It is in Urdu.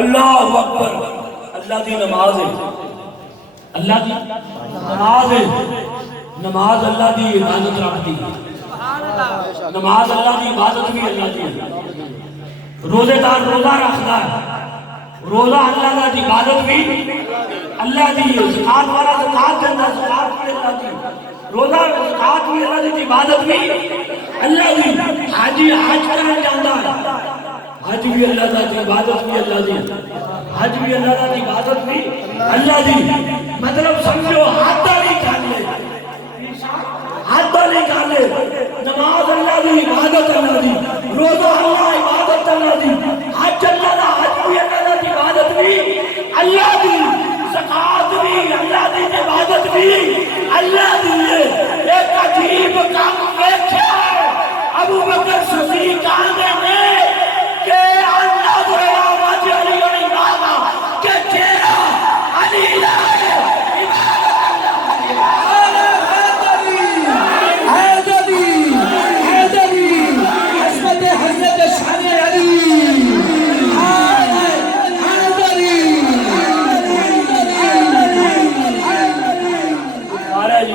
اللہ اکبر، اللہ دی نماز ہے، اللہ دی نماز ہے، نماز اللہ دی عبادت رکھتی ہے، نماز اللہ دی عبادت بھی اللہ دی ہے، روزے دار روزہ رکھتا ہے، روزہ اللہ دی عبادت بھی اللہ دی ہے، زکات والا زکات دینا زکات بھی اللہ دی، روزہ زکات بھی اللہ دی، عبادت بھی اللہ دی، حاجی حج کرنے جاتا ہے، حج بھی اللہ دی، عبادت بھی اللہ دی، حج بھی اللہ دی، عبادت بھی اللہ دی، مطلب سمجھو ہاتھ نہیں کھا لے، ہاتھ نہیں کھا لے، نماز اللہ دی، عبادت اللہ دی، روزہ اللہ، عبادت اللہ دی، حج اللہ دا، حج بھی